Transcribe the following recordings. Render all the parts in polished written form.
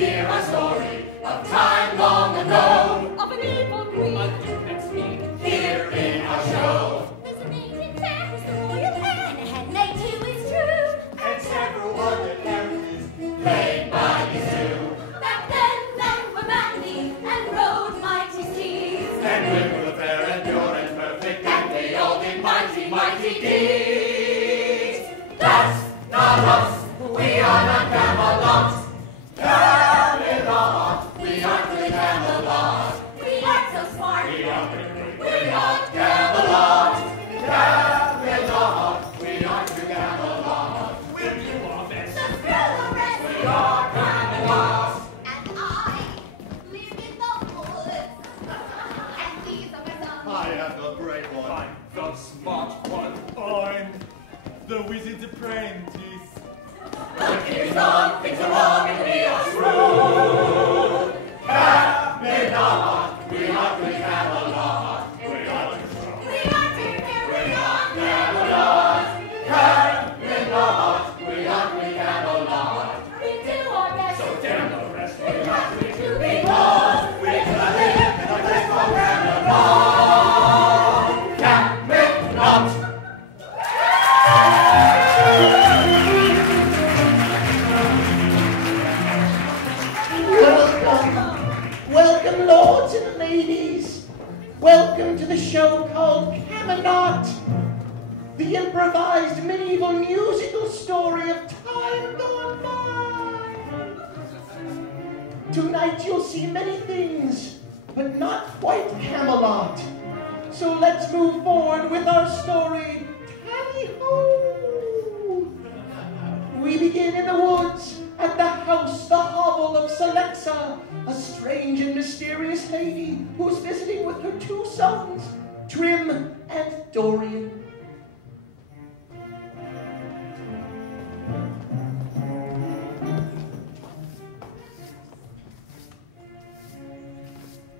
hear a story of time long ago, of an evil queen, a duke and speak here in our show. There's a maiden fair, who's the royal heir, and a handmaid too is true, And several other characters played by these two. back then men were manly and rode mighty steeds, And women were fair and pure and perfect, and they all did mighty, mighty deeds. That's not us, we are not Camelot. Camelot, we aren't the Camelot. we aren't so smart, We aren't Camelot. Camelot, we aren't the Camelot. We'll do our best. so screw the rest, We are Camelot. and I live in the woods, and these are my sons. I am the great one. I'm the smart one. I'm the wizard's apprentice. Things wrong, things are wrong, and we are screwed. Camelot, we are the Camelot. We are We aren't very fair, we are Camelot. Camelot, we are the Camelot. we do our best, So damn the rest, we we're are happy to be because we can live in a place called Camelot. Camelot. Welcome, lords and ladies. Welcome to the show called Camenot, the improvised medieval musical story of time gone by. Tonight you'll see many things, but not quite Camelot. So let's move forward with our story. Tally-ho! We begin in the woods, at the house, the hovel of Celexa, a strange and mysterious lady who's visiting with her two sons, Trim and Dorian.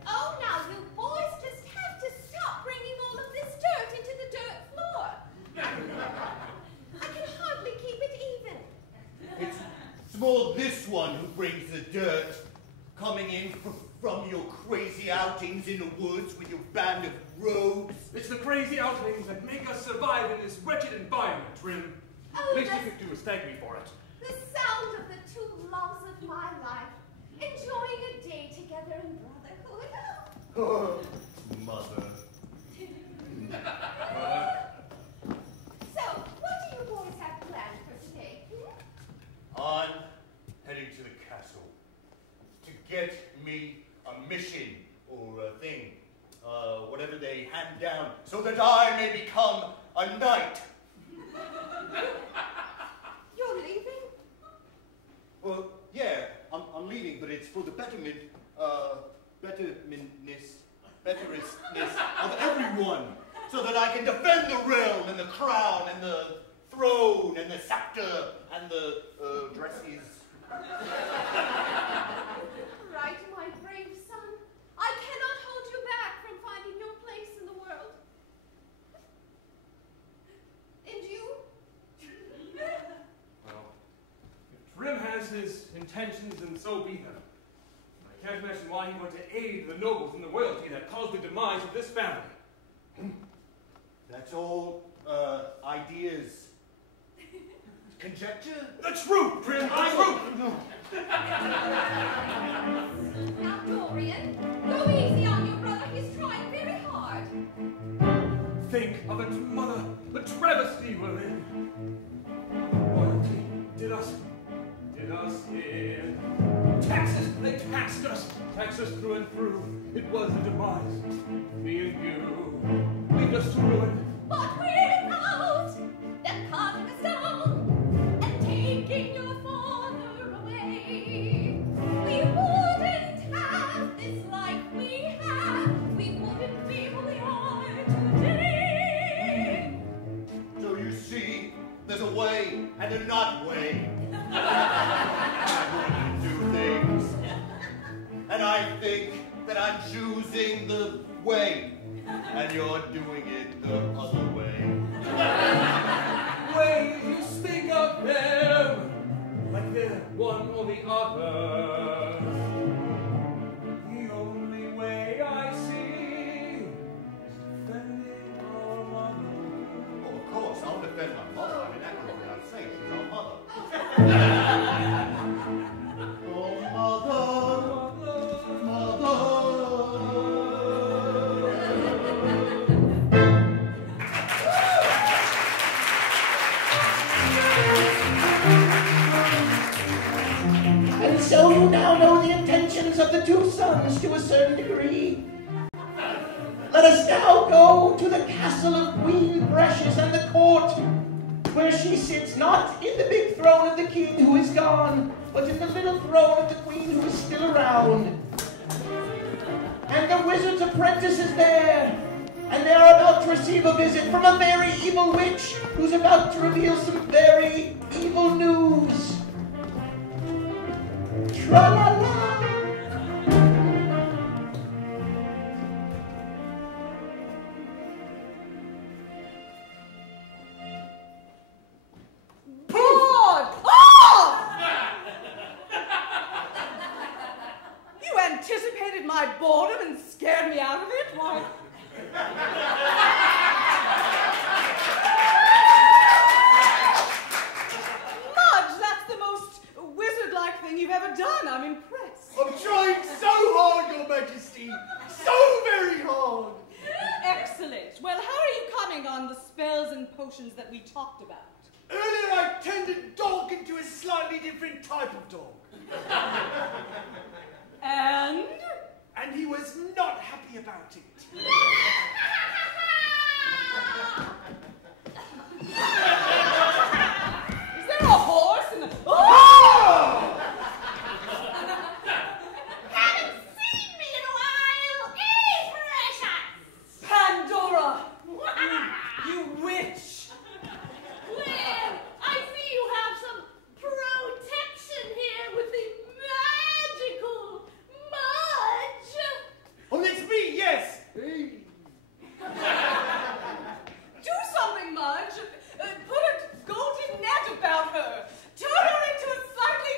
Oh, now you boys just have to stop bringing all of this dirt into the dirt floor. I can hardly keep it even. It's more this one who brings the dirt, coming in from your crazy outings in the woods with your band of rogues. It's the crazy outings that make us survive in this wretched environment, Trim. Oh, Least you the, could do is thank me for it. the sound of the two loves of my life, enjoying a day together in brotherhood. Oh, mother. So, what do you boys have planned for today? I'm heading to the castle to get me a mission or a thing, whatever they hand down, so that I may become a knight. You're leaving? Well, yeah, I'm leaving, but it's for the bettermentness of everyone, so that I can defend the realm and the crown and the throne and the scepter and the dresses. Right, my brave son. I cannot hold you back from finding your place in the world. And you? Well, if Trim has his intentions, then so be them. I can't imagine why he went to aid the nobles and the royalty that caused the demise of this family. That's all ideas. Conjecture? The truth, Trim, the truth! Now, Dorian, go easy on your brother. He's trying very hard. Think of it, mother, the travesty we're in. Royalty did us in. Taxes, they taxed us through and through. It was a demise. Me and you, lead us to ruin. But without them carving us down and taking your father away, we wouldn't have this life we have. We wouldn't be who we are today. So you see, there's a way and a not way. I want to do things. And I think that I'm choosing the way. And you're doing it the other way. Way you speak of them, like they're one or the other. of the two sons to a certain degree. Let us now go to the castle of Queen Precious and the court, where she sits not in the big throne of the king who is gone, but in the little throne of the queen who is still around. And the wizard's apprentice is there, and they are about to receive a visit from a very evil witch who's about to reveal some very evil news. Tra-la-la! Anticipated my boredom and scared me out of it? Why? Mudge, that's the most wizard-like thing you've ever done. I'm impressed. I'm trying so hard, Your Majesty. So very hard. Excellent. Well, how are you coming on the spells and potions that we talked about? Earlier I turned a dog into a slightly different type of dog. And? And he was not happy about it. Is there a horse in the... Oh! Haven't seen me in a while. Hey, Precious! Pandora! You witch! Well, I see you have some protection here with the magical Mudge. Oh, it's me, yes. Hey. Do something, Mudge. Put a golden net about her. Turn her into a slightly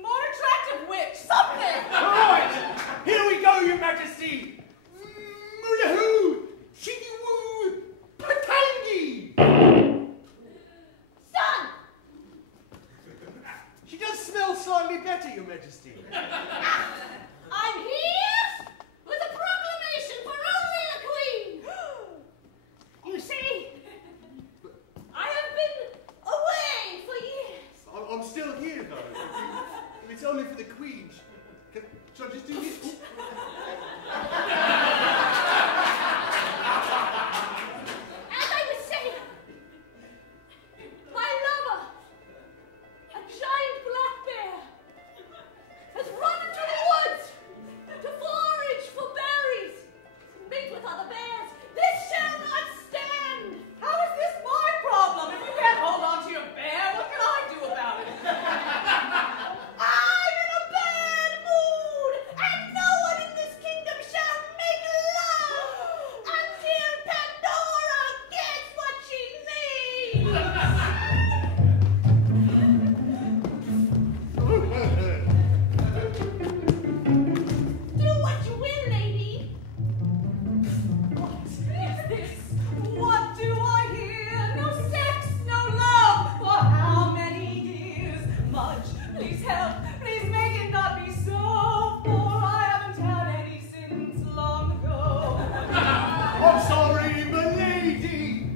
more attractive witch. Something. All right, here we go, Your Majesty. Moonahoo, Chiggy-woo, Patangi. Son! She does smell slightly better, Your Majesty. I'm here with a proclamation for only the Queen. You see, I have been away for years. I'm still here, though. If it's only for the Queen. Shall I just do this? As I was saying, my lover, a giant black bear, has run into the woods to forage for berries, meet with other bears. This shall not stand. How is this my problem? If you can't hold on to your bear, what can I do about it? I'm in a bad mood, and no one in this kingdom shall make love until Pandora gets what she needs. Do what you will, lady. What is this? What do I hear? No sex, no love. For how many years? Mudge, please help. Please make it not be so. For I haven't had any since long ago. I'm sorry, milady,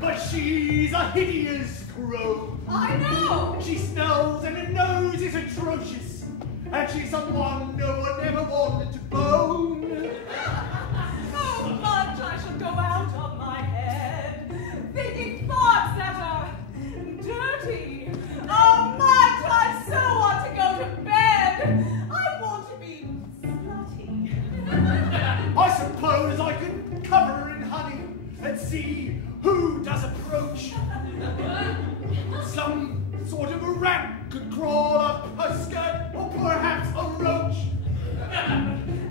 but she's a hideous crow. I know. She smells and her nose is atrocious, and she's someone no one ever wanted to bone. So much I shall go out of my head, thinking thoughts that are dirty. Oh, Mudge, I so want to go to bed. I want to be slutty. I suppose I could cover her in honey and see who does approach. Some sort of a rat could crawl up her skirt, or perhaps a roach.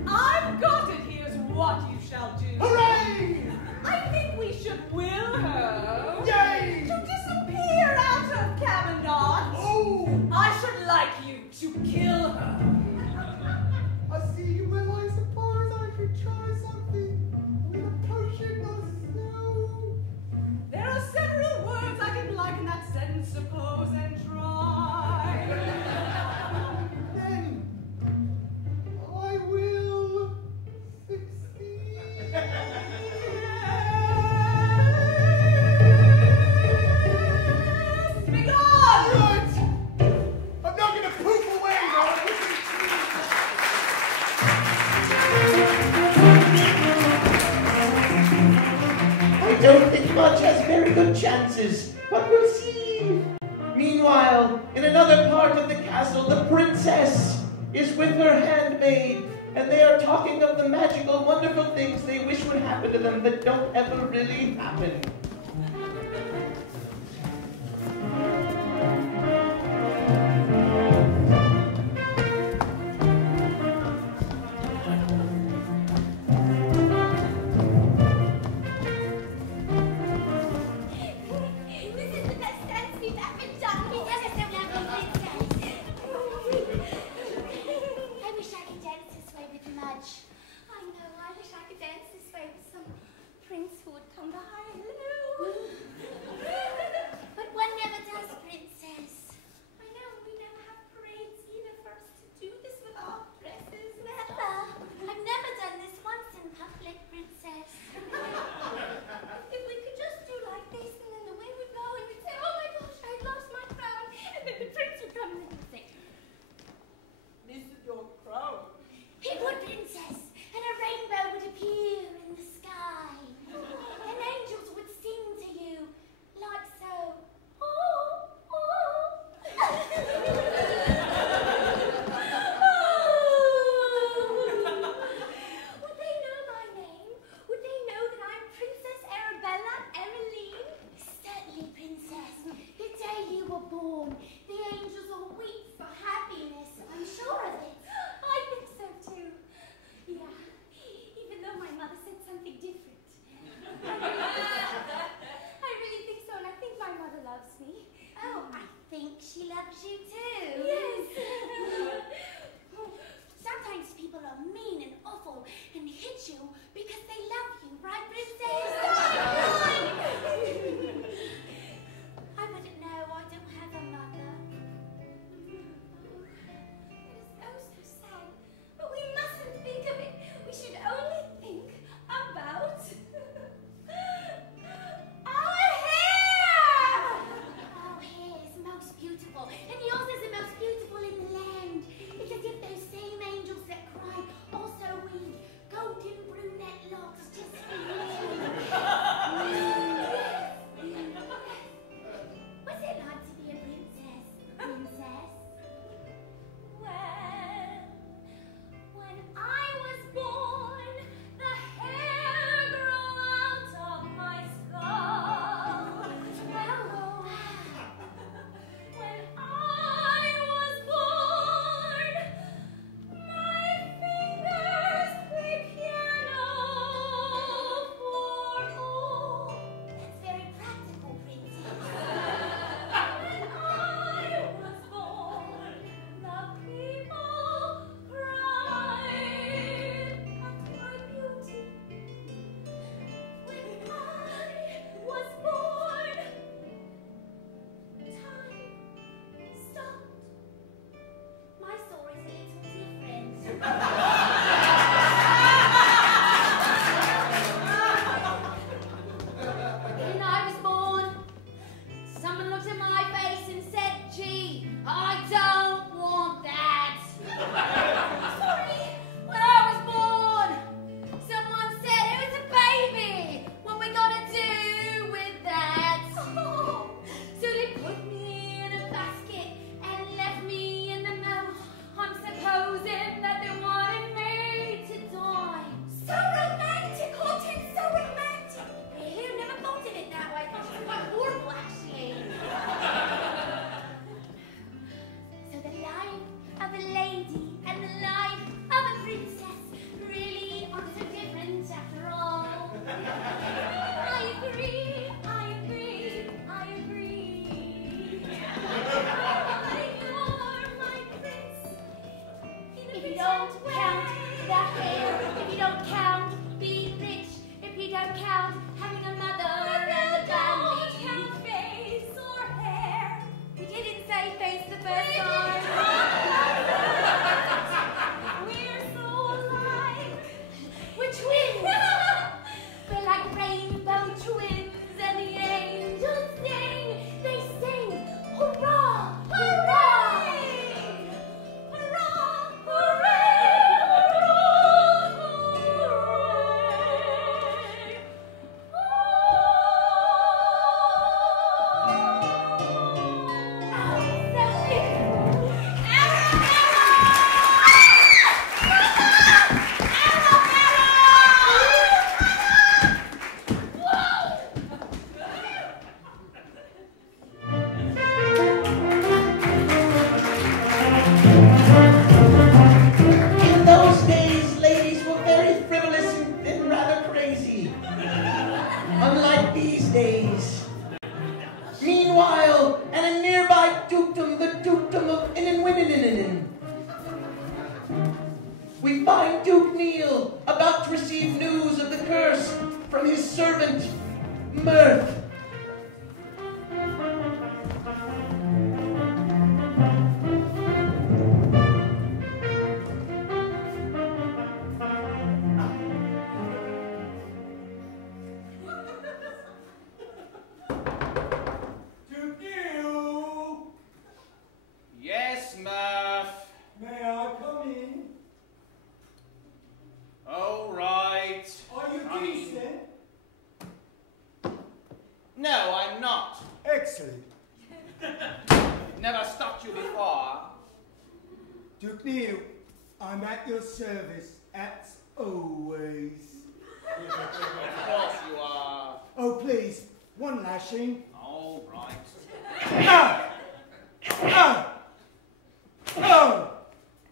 I've got it. Here's what you shall do. Hooray! I think we should will her Yay! to disappear out of Camenot. Oh! I should like you to kill her. I see. Well, I suppose I could try something with a potion or so. There are several words I can like in that sentence. Suppose and try. much has very good chances, but we'll see. Meanwhile, in another part of the castle, the princess is with her handmaid, and they are talking of the magical, wonderful things they wish would happen to them that don't ever really happen. we find Duke Neil about to receive news of the curse from his servant, Mirth. Duke Neil! Yes, Murph. May I come in? All right. Are you Come in. decent? No, I'm not. Excellent. Never stopped you before. Duke Neil, I'm at your service, as always. Of course you are. Oh, please, one lashing. All right. Ah! Ah! Oh!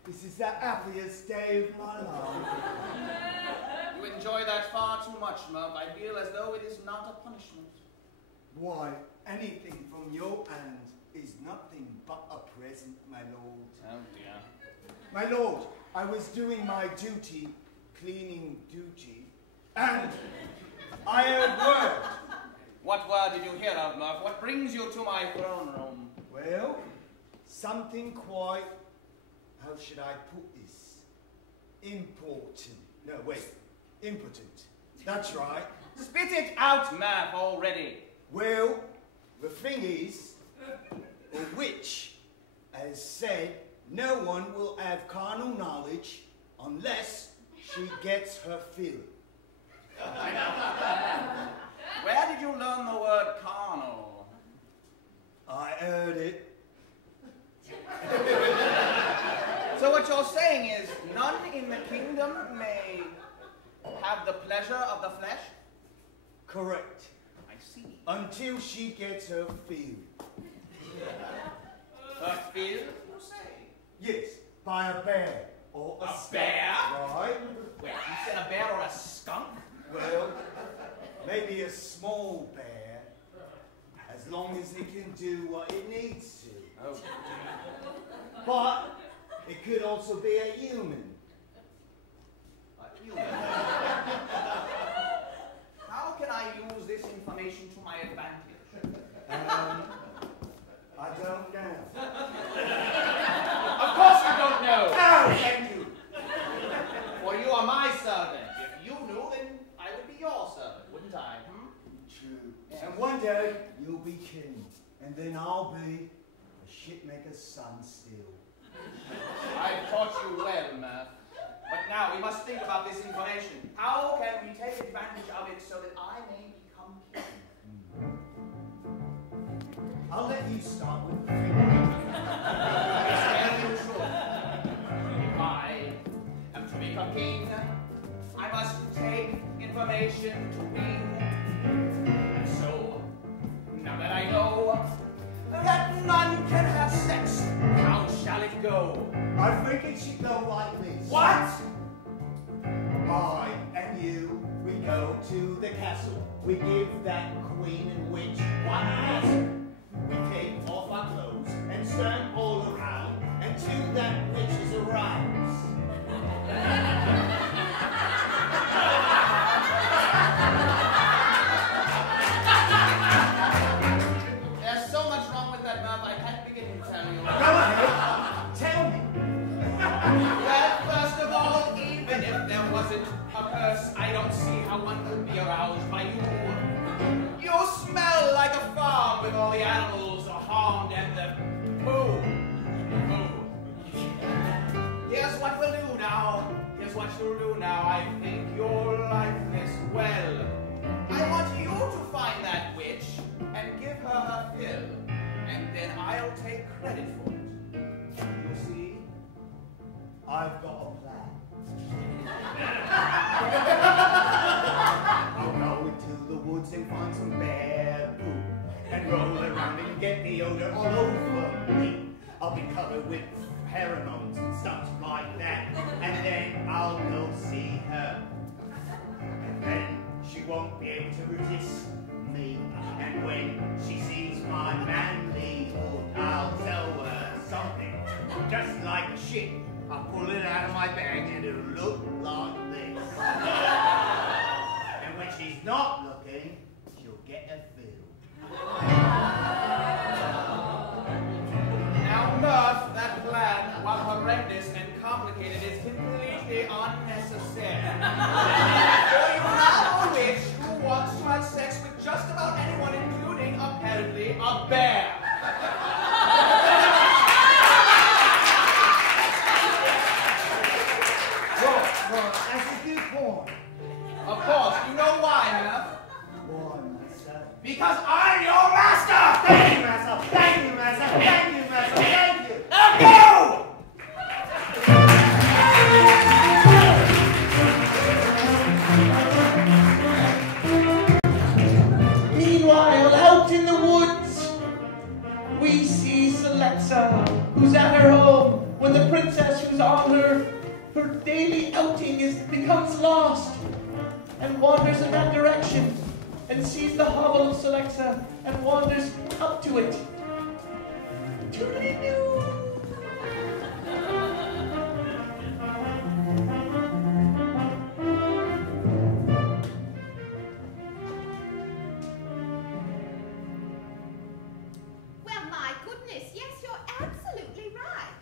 This is the happiest day of my life. You enjoy that far too much, Murph. I feel as though it is not a punishment. Why, anything from your hand is nothing but a present, my lord. Oh, dear. My lord, I was doing my duty, cleaning duty, and I heard word. What word did you hear of, Murph? What brings you to my throne room? Well, something quite, how should I put this? Important. No, wait, impotent. That's right. Spit it out, Murph, already. Well, the thing is, a witch has said no one will have carnal knowledge unless she gets her fill. Where did you learn the word carnal? I heard it. So what you're saying is, none in the kingdom may have the pleasure of the flesh? Correct. I see. Until she gets her fill. Her fill, you say? Yes, by a bear or a A skunk. bear? Right? Wait, you said a bear or a skunk? Well, maybe a small bear, as long as it can do what it needs to. Oh. But it could also be a human. A human. How can I use this information to my advantage? I don't know. Of course you don't know! Oh, thank you. For you are my servant. If you knew, then I would be your servant, wouldn't I? True. And one day, you'll be king. And then I'll be a shipmaker's son still. I've taught you well, Murph. But now we must think about this information. How can we take advantage of it so that I may become king? I'll let you start with the It's very true. If I am to become king, I must take information to win. So, now that I know that none can have sex, how shall it go? I think it should go like this. What? I and you, we go to the castle. We give that queen and witch one answer. We take off our clothes and stand all around until that witch is aroused. There's so much wrong with that, Murph, I can't begin to tell you. Go ahead, tell me. Well, first of all, even if there wasn't a curse, I don't see how one could be aroused by you. You smell like a farm with all the animals harmed and the poo. Here's what we'll do now. Here's what you'll do now. I think you'll like this well. I want you to find that witch and give her her fill, and then I'll take credit for it. You see? I've got a plan. I'll go into the woods and find some bear poo and roll around and get the odor all over me. I'll be covered with pheromones and stuff like that, and then I'll go see her. And then she won't be able to resist me. And when she sees my manlyhood, I'll tell her something just like a shit. I'll pull it out of my bag and it'll look like this. And when she's not looking, she'll get a feel. Now, Mirth, that plan, while horrendous and complicated, is completely unnecessary. For you have a witch who wants to have sex with just about anyone, including, apparently, a bear. Well, that's a good point. Of course, you know why, Mirth? Why, Master? Because I'm your master! Thank you, Master! Thank you, Master! Thank you, Master! Thank you! Now go! Meanwhile, out in the woods, we see Celexa, who's at her home when the princess who's on her daily outing becomes lost and wanders in that direction and sees the hovel of Celexa and wanders up to it. Toodly-doo! Well, my goodness, yes, you're absolutely right.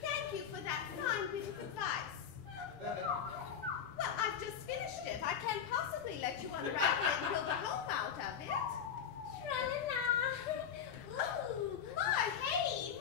Thank you for that fine bit of advice. Well, I've just finished it. I can't possibly let you unravel it and build a home out of it. Tra-la-la. Ooh, my hay.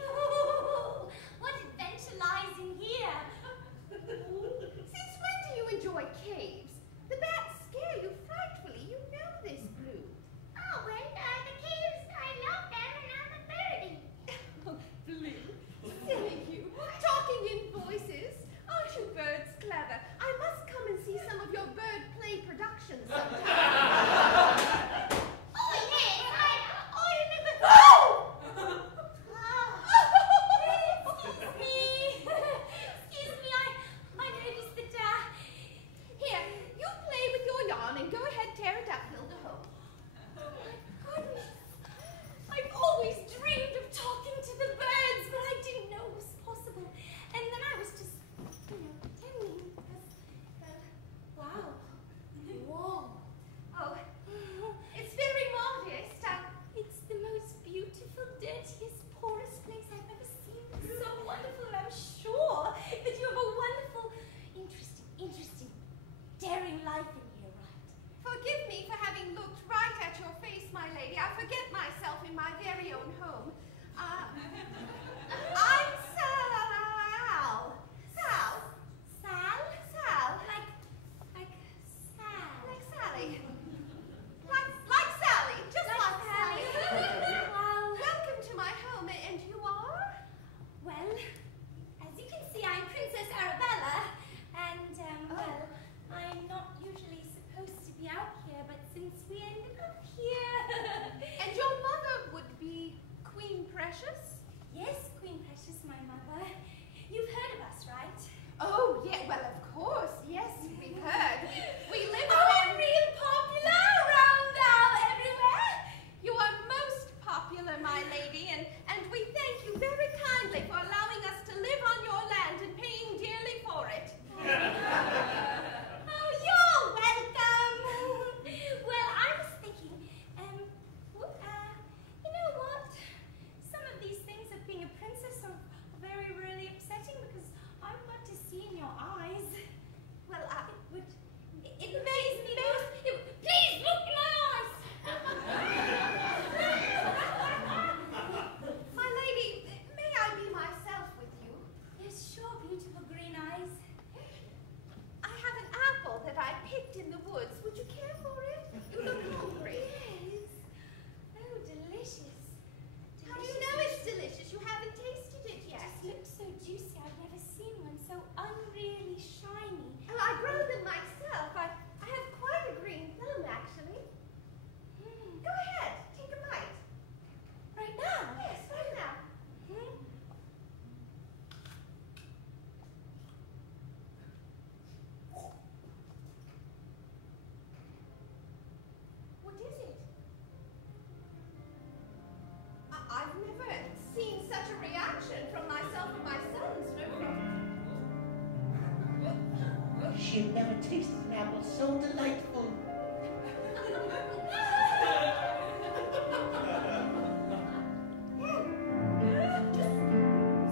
she had never tasted an apple so delightful.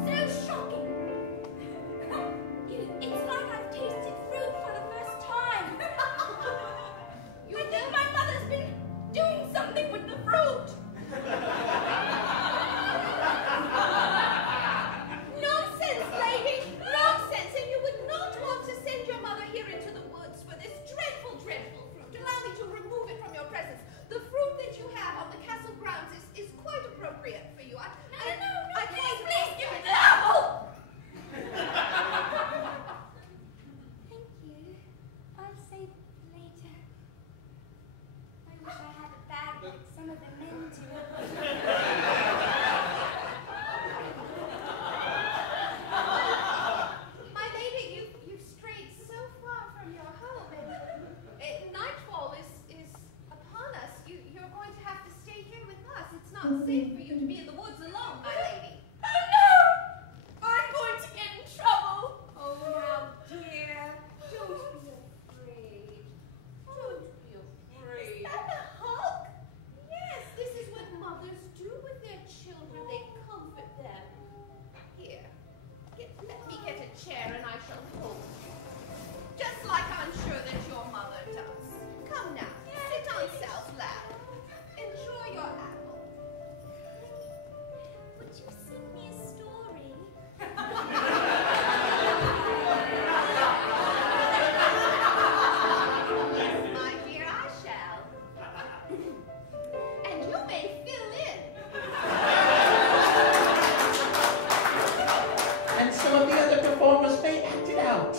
So shocking. It's like I've tasted fruit for the first time. You think my mother's been doing something with the fruit? Nonsense, lady! Nonsense! And you would not want to send your mother here into the woods for this dreadful, dreadful fruit. Allow me to remove it from your presence. The fruit that you have on the castle grounds is quite appropriate for you. No, please, give me the apple! Thank you. I'll save it later. I wish I had a bag like some of the men do. My lady, you've strayed so far from your home, and nightfall is upon us. You're going to have to stay here with us. It's not safe for you to be in the woods alone, my lady. Oh no! I'm going to get in trouble. Oh, now, dear, don't be afraid. Don't be afraid. Is that the Hulk? Yes, this is what mothers do with their children. They comfort them. Here, let me get a chair and I shall hold you. Just like I'm sure that your mother does. Come now, sit on Sal's lap. Enjoy your apple. Would you sing me a story? My dear, I shall. And you may fill in. And some of the other performers may act it out.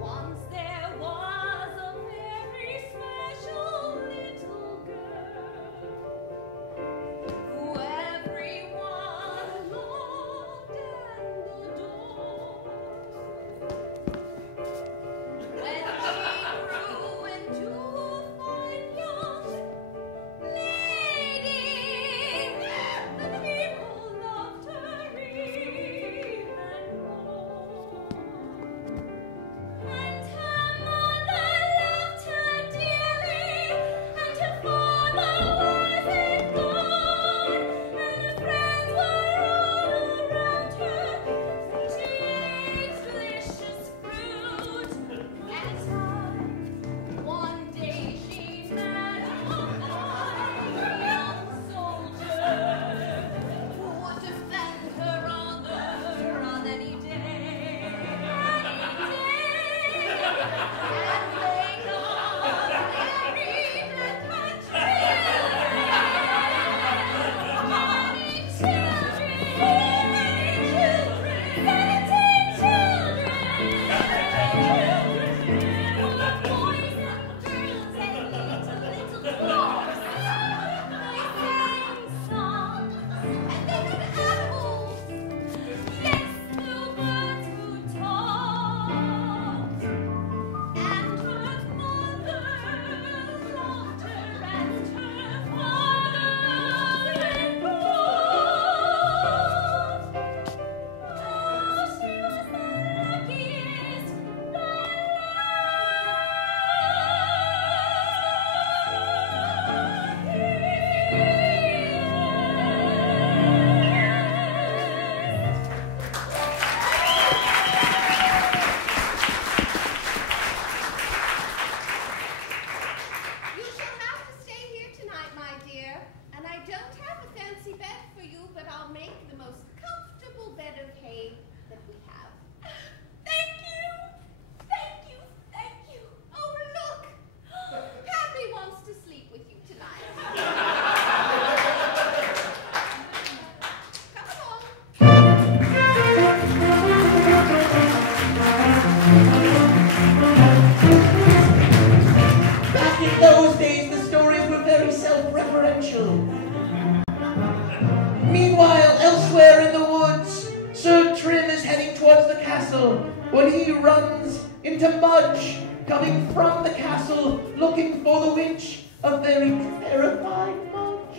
Once there was a very special little girl who everyone loved and adored. When she grew into a fine young lady, the people loved her even more. And her mother loved her dearly, and her father wasn't gone, and her friends were all around her, for she ate delicious fruit. And so, one day she met a fine young soldier who would defend her honor on any day. And they got married and had children. Many children, 17 children. Were boys and girls and little dwarfs. They sang songs and they had animals. Yes, bluebirds who talked. And her mother loved her and her father-in-law. Oh, she was the luckiest, You shall have to stay here tonight, my dear. And I don't have a fancy bed for you, but I'll make the most comfortable bed of hay that we have. Thank you! Thank you! Thank you! Oh, look! Happy wants to sleep with you tonight. Come Back in those days, the stories were very self-referential. Meanwhile, elsewhere in the woods, Sir Trim is heading towards the castle when he runs into Mudge, coming from the castle, looking for the witch, a very terrifying Mudge.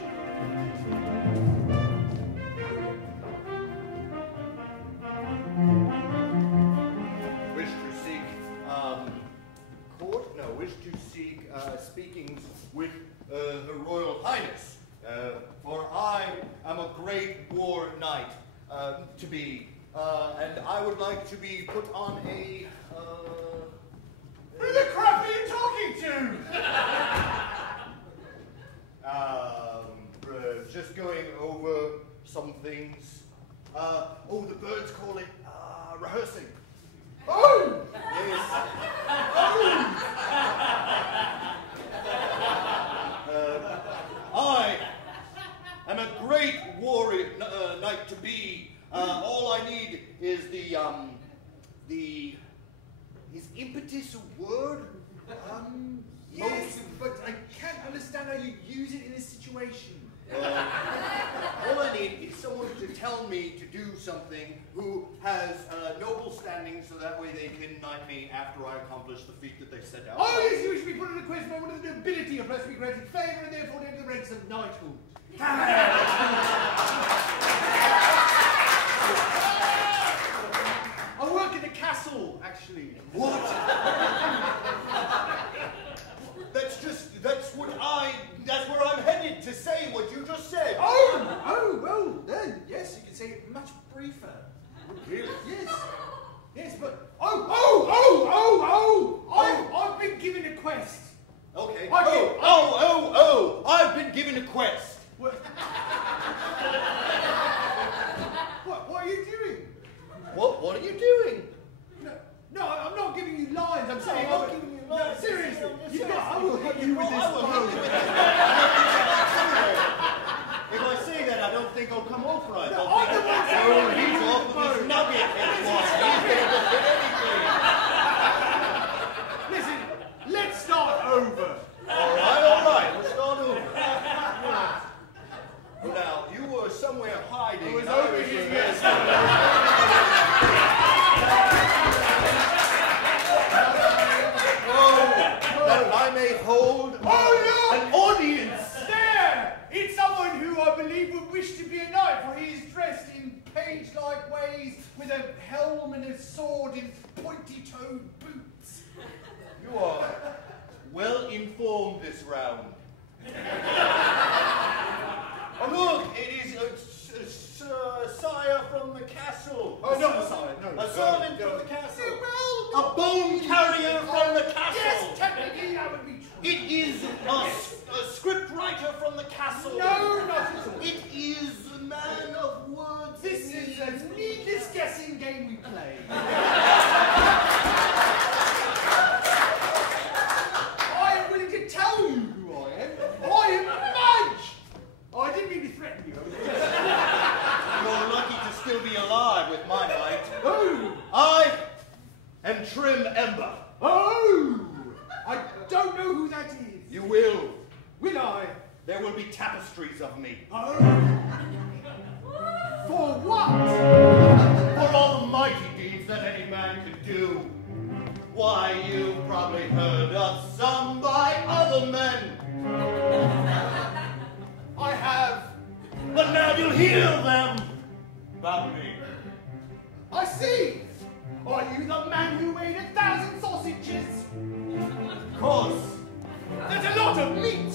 would like to be put on a, Who the crap are you talking to? just going over some things. Oh, the birds call it, rehearsing. Oh! Yes. I am a great warrior knight to be. All I need is is impetus a word? Yes, but I can't understand how you use it in this situation. All I need is someone to tell me to do something who has noble standing so that way they can knight me after I accomplish the feat that they set out. Oh, yes, you should be put in a quest by one of the nobility of to be granted favour and therefore enter the ranks of knighthood. I work in the castle, actually. What? That's where I'm headed to say what you just said. Oh, well, then, yes, you can say it much briefer. Really? Yes. Yes, but, I've been given a quest. Okay. Oh, I've been given a quest. What are you doing? What are you doing? No, I'm not giving you lines. I'm saying, I'm not giving you lines. No, seriously, I will hit you with this bow. If I say that, I don't think I'll come off right. No, I'm the one saying he's off with his nugget. He's able to hit anything. Listen, let's start over. All right, we'll start over. Now, you were somewhere hiding. It was over here, yes. That I may hold an audience. There! It's someone who I believe would wish to be a knight, for he is dressed in page-like ways with a helm and a sword and pointy-toed boots. You are well informed this round. Oh, look, it is a sire from the castle. Oh, not a sire, no. A servant from the castle. Well, A bone carrier from the castle. yes, technically that would be true. It is a script writer from the castle. No, not at all. It is a man of words. This is a needless guessing game we play. I am willing to tell you who I am. I am Madge! Oh, I didn't mean to threaten you. You're lucky to still be alive with my knight. Oh! I am Trim Ember. Oh! I don't know who that is. You will. Will I? There will be tapestries of me. Oh! For what? For all the mighty deeds that any man can do. Why, you've probably heard of some by other men. I have. But now you'll hear them about me. I see. Are you the man who made 1,000 sausages? Of course. That's a lot of meat.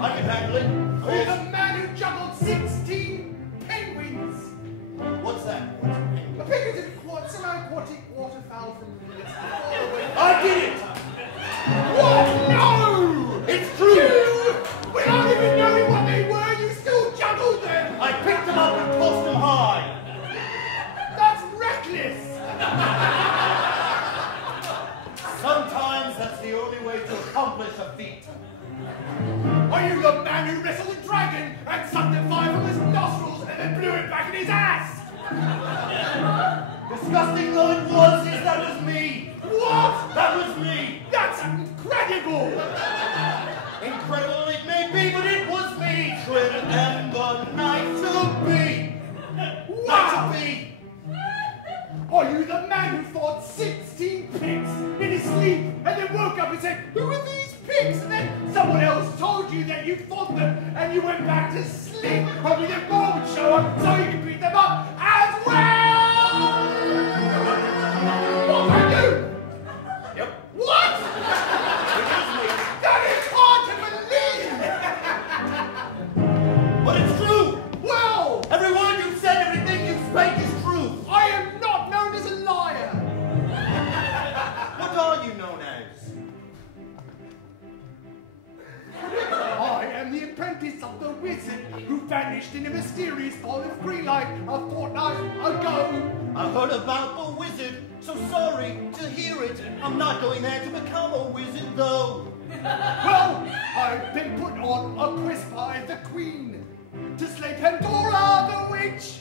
I can handle it. Or the man who juggled 16 penguins. What's that? A penguin is a semi-aquatic waterfowl from the I did it! What? No! It's true! Without even knowing what they were, you still juggled them! I picked them up and tossed them high. That's reckless! Sometimes that's the only way to accomplish a feat. Are you the man who wrestled a dragon and sucked the fire from his nostrils and then blew it back in his ass? Disgusting though it was, yes, that was me. What? That was me. That's incredible! Incredible it may be, but it was me. Trim Ember, knight to be. Knight to be. Are you the man who fought 16 pigs in his sleep and then woke up and said, who are these pigs? And then someone else told you that you fought them and you went back to sleep hoping that more would show up so you could beat them up as well? What are you? Yep. What? That is hard to believe! But it's true. Well, Every word you've said, everything you've spoken is true. I am not known as a liar. in a mysterious olive green light a fortnight ago. I heard about the wizard, so sorry to hear it. I'm not going there to become a wizard, though. Well, I've been put on a quest by the Queen to slay Pandora the witch.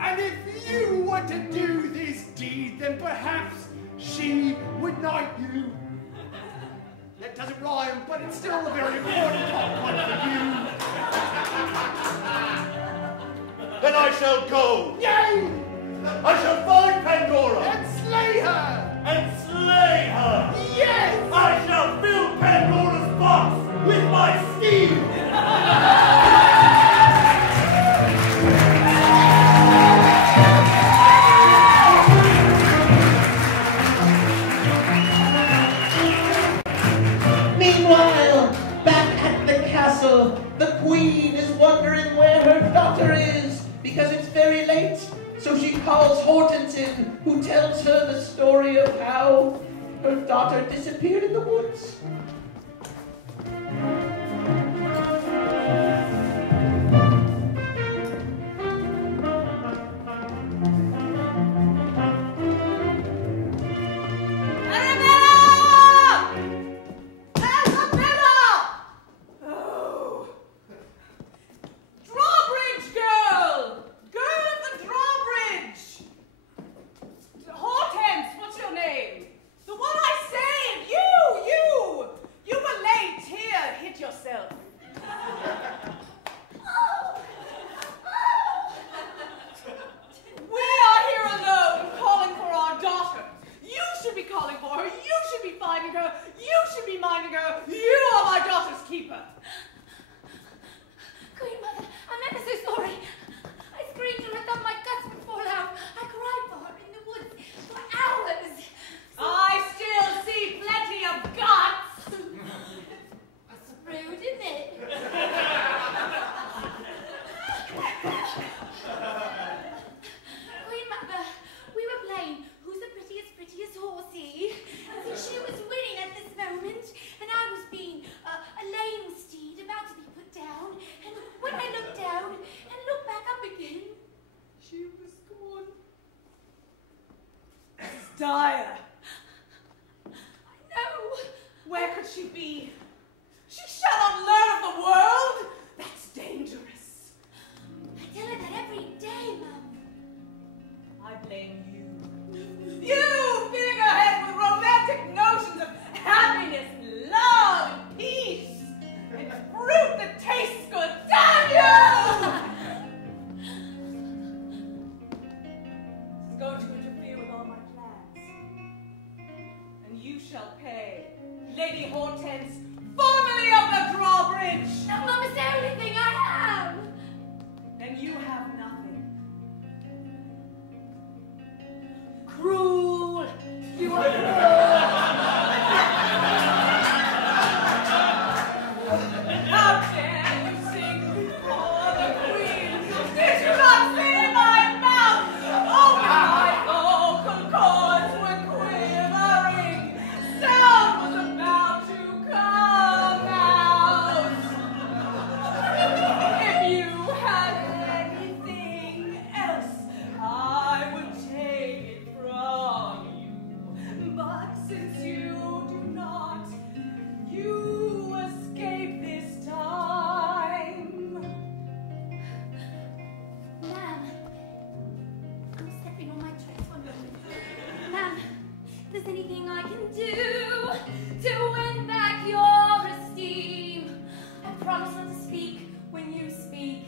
And if you were to do this deed, then perhaps she would knight you. That doesn't rhyme, but it's still a very important one for you. Then I shall go. Yay! I shall find Pandora. And slay her! And slay her. Yes! I shall fill Pandora's box with my steel. Meanwhile, back at the castle, the Queen is wondering where her daughter is because it's very late. So she calls Hortense in, who tells her the story of how her daughter disappeared in the woods. Dire. I know. Where could she be? She shall not learn of the world. That's dangerous. I tell her that every day, Mum. I blame you. You filling her head with romantic notions of happiness, love, and peace, and fruit that tastes good. Damn you! This is going to interfere with all my plans. And you shall pay, Lady Hortense, formerly of the drawbridge. No, Mum, it's the only thing I have. Then you have nothing. Cruel. You are cruel. How dare you sing before the Queen? Did you not see my mouth? Open my vocal cords were quivering. Sound was about to come out. If you had anything else, I would take it from you. But since you do not, you escape this time. Ma'am, I'm stepping on my dress one moment. Ma'am, if there's anything I can do to win back your esteem, I promise not to speak when you speak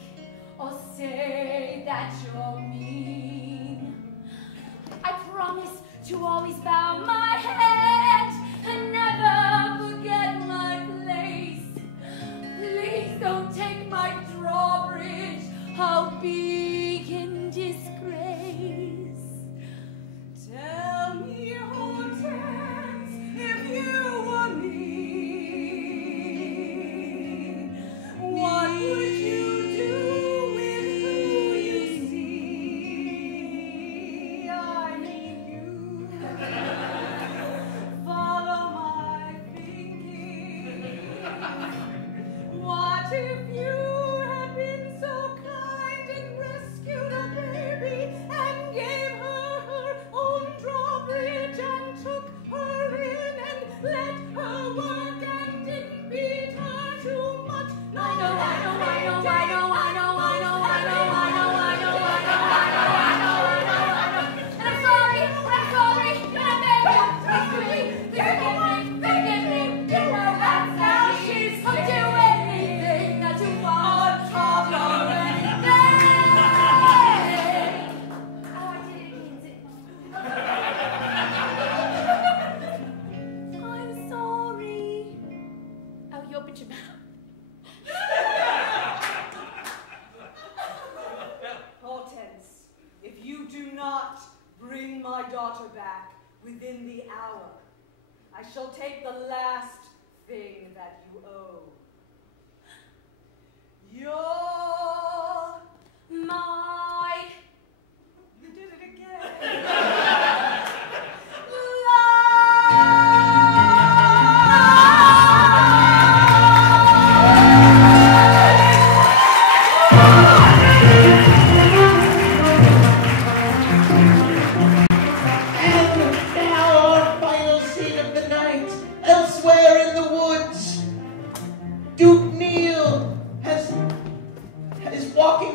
or say that you're mean. I promise to always bow my head and never forget my place. Please don't take my drawbridge, I'll be in disgrace. Tell me, Hortense, if you were me, what would you do with who you see? I need you. daughter back within the hour. I shall take the last thing that you owe. You're my... You did it again.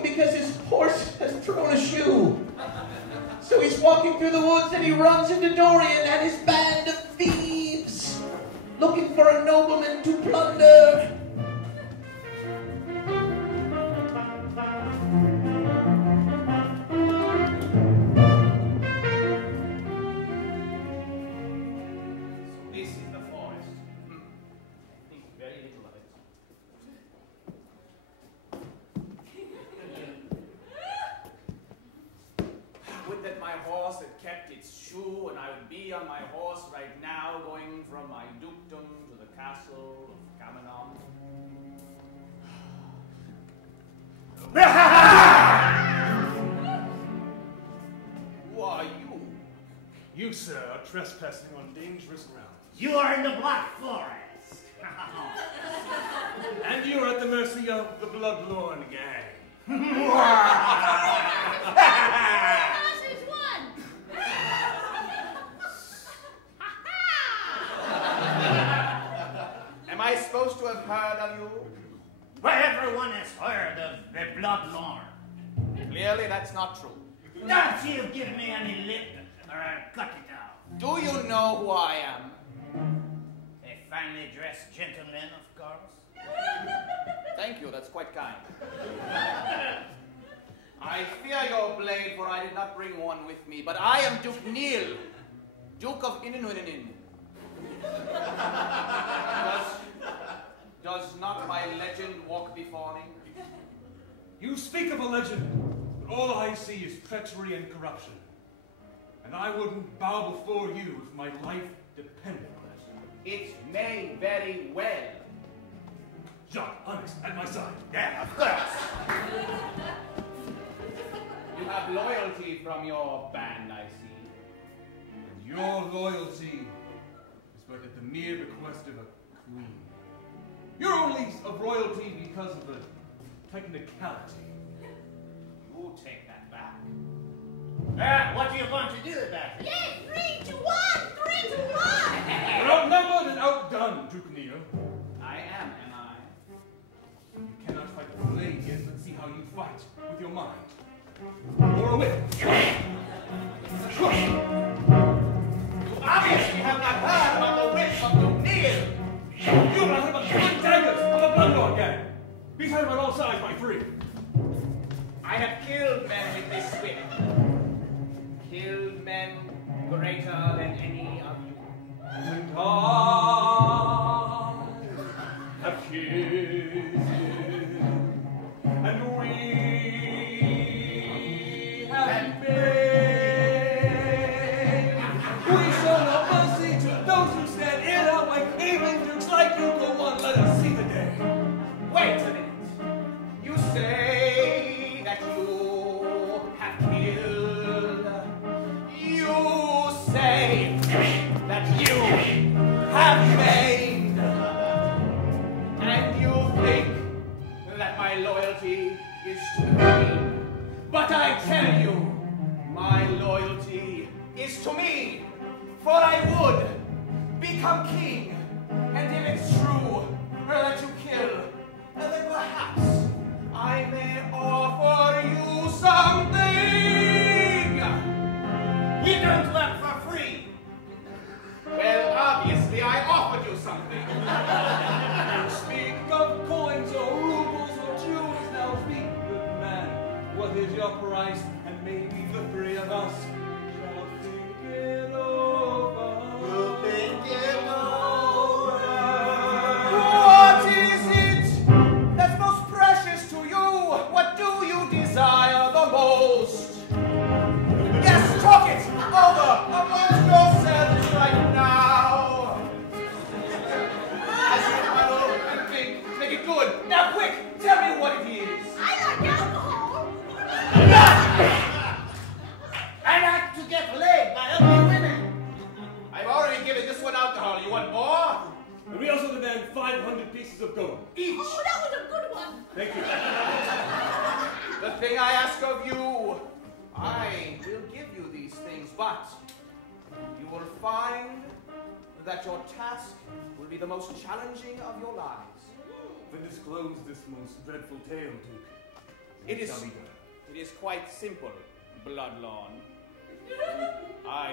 Because his horse has thrown a shoe. So he's walking through the woods and he runs into Dorian and his band of thieves, looking for a nobleman to plunder. So this is the forest. I think very little of it. Would that my horse had kept its shoe, and I would be on my horse right now, going from my dukedom to the castle of Camenot. Who are you? You, sir, are trespassing on dangerous ground. You are in the Black Forest. And you're at the mercy of the Bloodlorn gang. Sausage one! Am I supposed to have heard of you? Well, everyone has heard of the Bloodlorn. Clearly, that's not true. Don't you give me any lip, or I'll cut it out. Do you know who I am? A finely dressed gentleman, of course. Thank you, that's quite kind. I fear your blade, for I did not bring one with me, but I am Duke Neil, Duke of Ininwinin. Does not my legend walk before me? You speak of a legend, but all I see is treachery and corruption. And I wouldn't bow before you if my life depended on it. It may very well. Jacques, honest, at my side. Yeah, of course. You have loyalty from your band, I see. And your loyalty is but at the mere request of a queen. You're only of royalty because of a technicality. You take that back. What are you going to do about it? Yay, 3 to 1! 3 to 1! We're outnumbered and outdone, Duke Neo. I am I? You cannot fight with blade yet, let's see how you fight with your mind. Or a whip. You obviously have not heard about the witch of Duke Neil. You have not heard about the twin daggers of the Bloodlorn gang. Be tied on all sides by 3. I have killed men with this whip. Killed men greater than any of you. And I have kissed, and we have made. We show no mercy to those who stand in our way, even dukes like you. Go on, let us see the day. Wait a minute. You say that you have killed. You say that you have made. And you think that my loyalty is to the queen. But I tell you, my loyalty is to me. For I would become king. And if it's true that you kill, then perhaps I may offer you something. You don't work for free. Well, obviously I offered you something. You speak of coins or rubles or jewels, now speak, good man. What is your price? And maybe the 3 of us shall think it over. We'll think it over. What is it that's most precious to you? What do you desire the most? Yes, talk it over. pieces of gold, each. Oh, that was a good one. Thank you. The thing I ask of you, I will give you these things, but you will find that your task will be the most challenging of your lives. Then disclose this most dreadful tale, Duke. It is Shall we go? It is quite simple, Bloodlawn. I